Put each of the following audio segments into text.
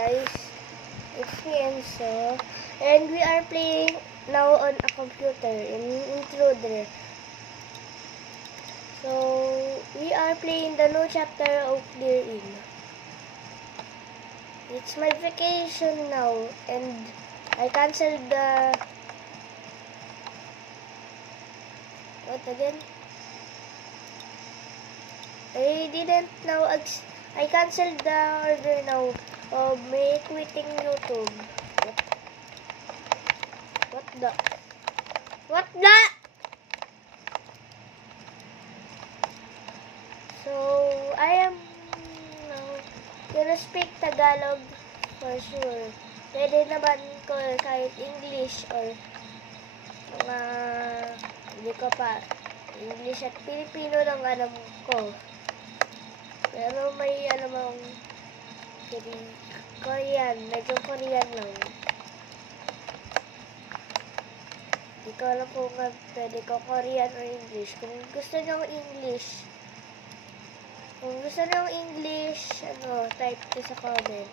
guys, it's me Enzo, and we are playing now on a computer in Intruder. So, we are playing the new chapter of Clear In. It's my vacation now, and I canceled the... What again? I didn't now... I canceled the order now of me quitting YouTube. What the? What the? So, I am gonna speak Tagalog for sure. Pwede naman ko kahit English or mga hindi ko pa English at Pilipino lang alam ko. Pero may alam akong Korean, medyo Korean lang. Hindi ko alam kung pwede ko Korean or English. Kung gusto nyo English, type ko sa comment.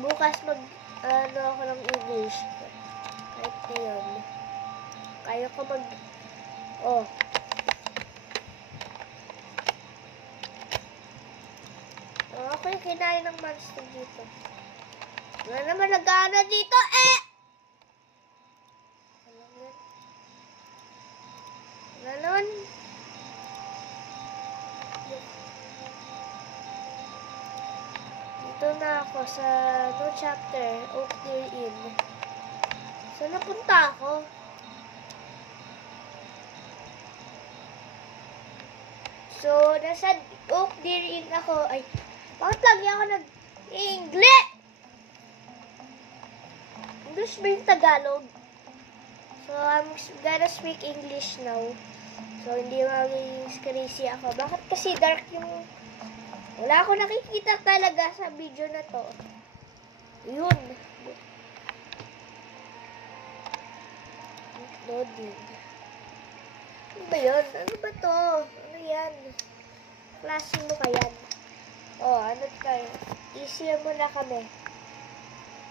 Bukas ako ng English. Kahit na yun. Kaya ko ako yung kinain ng monster dito. Wala naman nag-aana dito, Wala naman. Dito na ako sa new chapter of Clear In. Saan napunta ako? So, nasa Oak Deer Inn ako. Ay, bakit lagi ako nag-English? English ba yung Tagalog? So, I'm gonna speak English now. So, hindi maging crazy ako. Bakit kasi dark yung... Wala ako nakikita talaga sa video na to. Yun. Loading. Ano ba yun? Ano ba to? Ano yan? Klase mo ka yan? Ano tayo? Easy muna kami.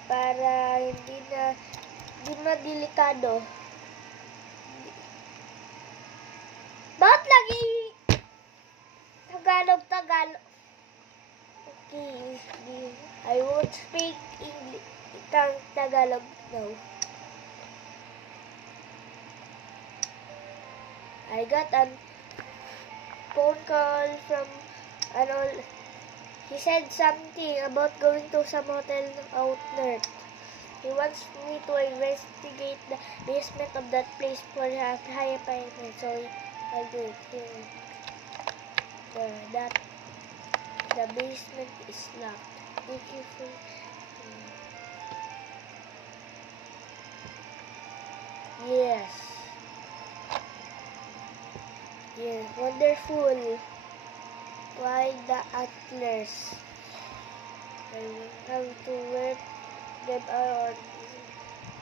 Para hindi delikado. Bakit lagi Tagalog? Okay. I won't speak English. Tagalog now. I got a phone call from he said something about going to some hotel out north. He wants me to investigate the basement of that place for high payment. So I'll do it here. The basement is locked. Thank you for yes. Yeah, wonderful. Why the antlers? I will have to work them out.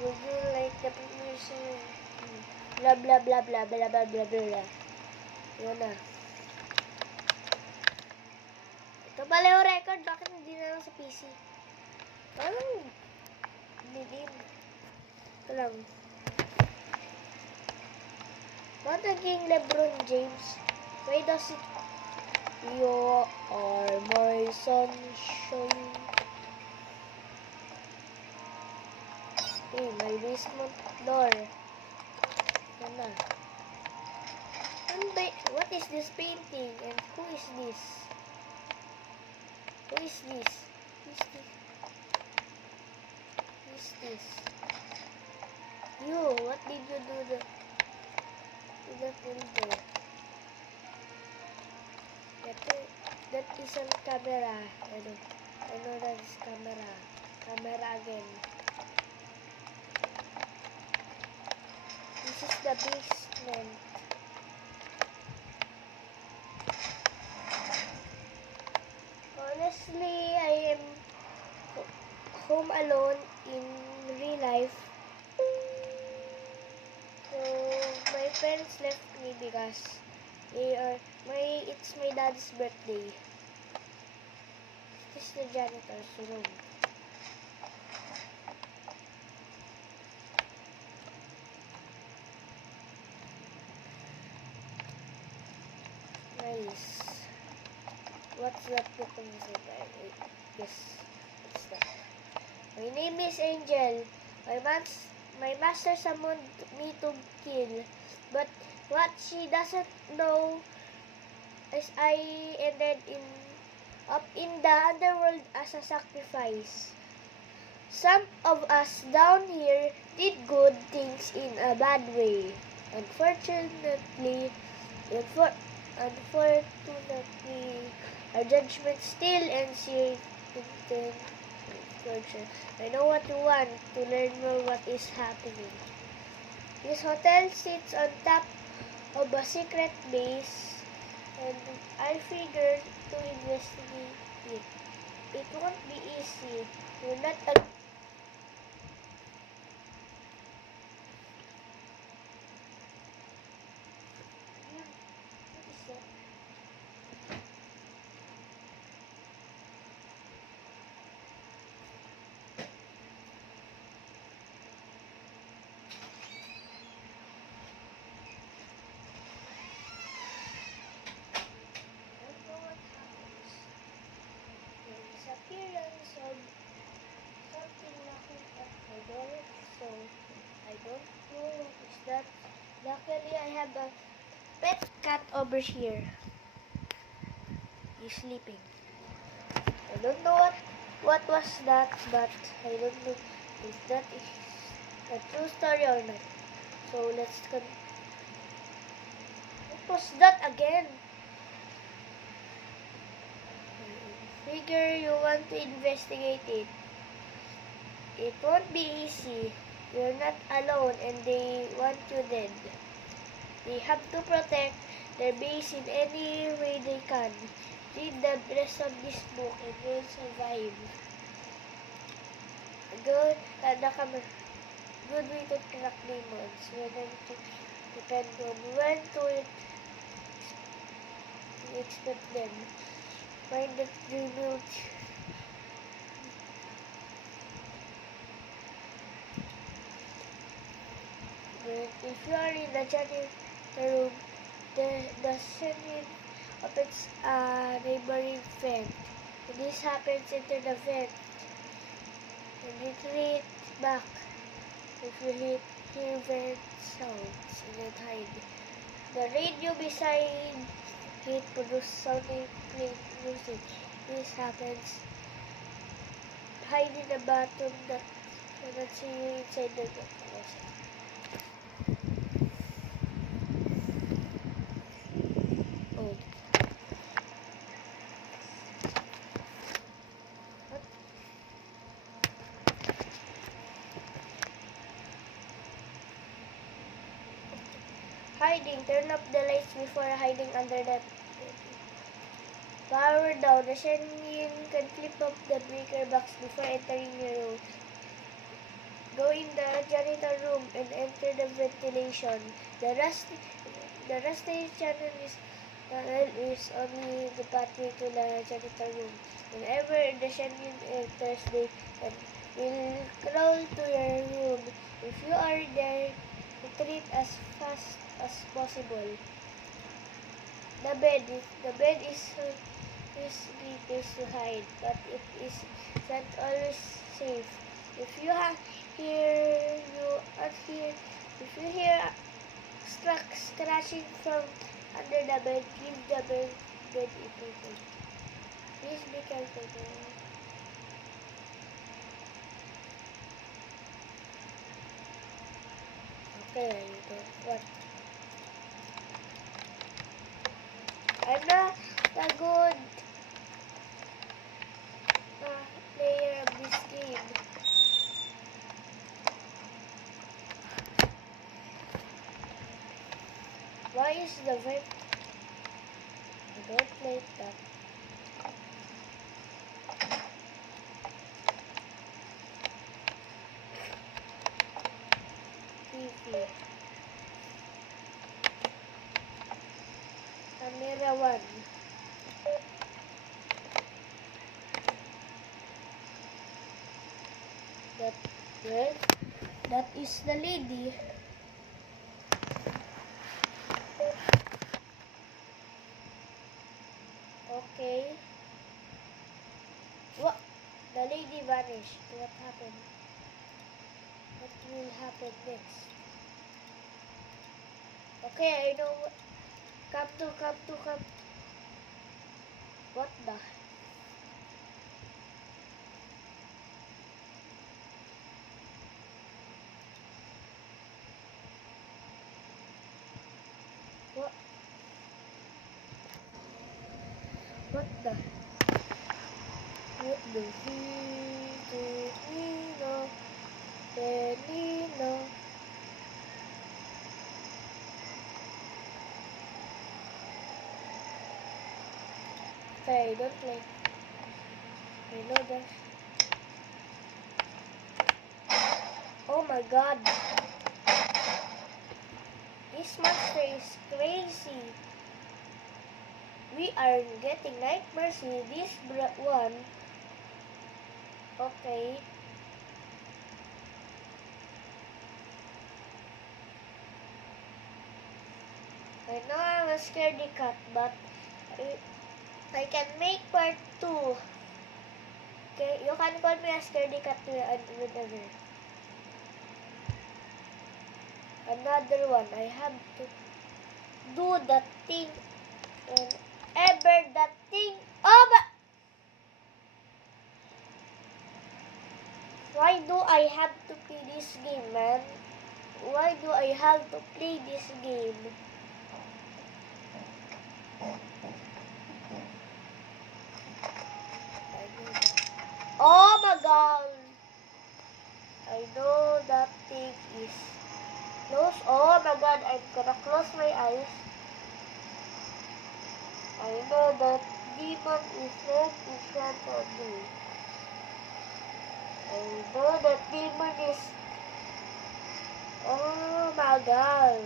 Would you like the permission? Blah blah blah blah blah blah blah blah. Yun na. Ito pala yung record. Bakit hindi na lang sa PC? Parang dilim. Ito lang. Bakit naging LeBron James? Why does it? You are my sunshine. Hey, my basement door. Yan na. What is this painting? And who is this? Who is this? Who is this? You, what did you do to the window? That isn't camera. I know that is camera. Camera again. This is the basement. Honestly, I am home alone in real life. So, my parents left me because it's my dad's birthday. is the janitor's room. Nice. What's that button inside? Yes, it's that. My name is Angel. My master summoned me to kill, but what she doesn't know is I ended up in the underworld as a sacrifice. Some of us down here did good things in a bad way. Unfortunately, our judgment still ends here in the future. I know what you want to learn more what is happening. This hotel sits on top of a secret base, and I figured to investigate it. It won't be easy. You're not a appearance of something knocking at my door, so I don't know what is that. Luckily, I have a pet cat over here. He's sleeping. I don't know what was that, but I don't know if that is a true story or not. So let's continue. What was that again? Figure you want to investigate it. It won't be easy. You're not alone and they want you dead. They have to protect their base in any way they can. Read the rest of this book and you'll survive. Good way to track demons. Depend on when to expect them. Find the remote. If you are in the janitor room, the sending opens a neighboring vent. When this happens, enter the vent and retreat back. If you hear vent sounds, and hide. The radio beside it produces sounding music. This happens. Hide in the bottom that cannot see you inside the closet. Oh. What? Hiding. Turn off the lights before hiding under the power down. The Shenyin can flip up the breaker box before entering your room. Go in the janitor room and enter the ventilation. The rusty channel is only the pathway to the janitor room. Whenever the Shenyin enters, they will crawl to your room. If you are there, retreat as fast as possible. The bed is great place to hide, but it is not always safe. If you hear scratching from under the bed, give the bed a people. Please be careful. Okay, what? I'm not a good player of this game. Why is the vent? I don't like that. TV. Camera 1. That, right? That is the lady. Okay. What? The lady vanished. What happened? What will happen next? Okay, I know. Come to. What the? What? What the? What the? Penino. Okay, don't play. I know that. Oh my god. This monster is crazy. We are getting nightmares with this one. Okay. I know I'm a scaredy cat, but I can make part 2. Okay, you can call me a scaredy cat whenever. Another one. I have to do that thing whenever that thing. Oh, but why do I have to play this game, man? Why do I have to play this game? Oh my god! I know that thing is close. Oh my god, I'm gonna close my eyes. I know that demon is right in front of me. I know that demon is... Oh my god.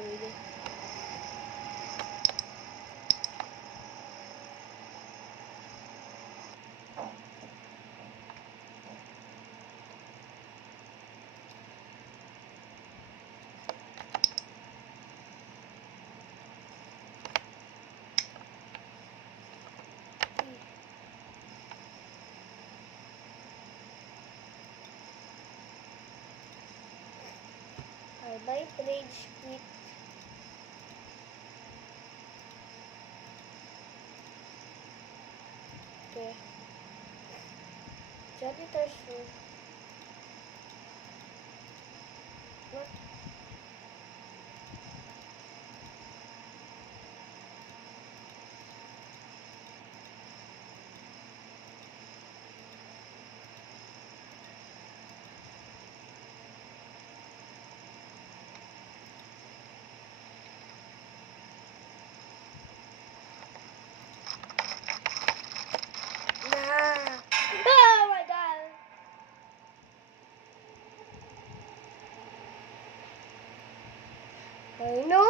I might rage quit. Okay. Janitor's room. What? Nah. Oh my god. I know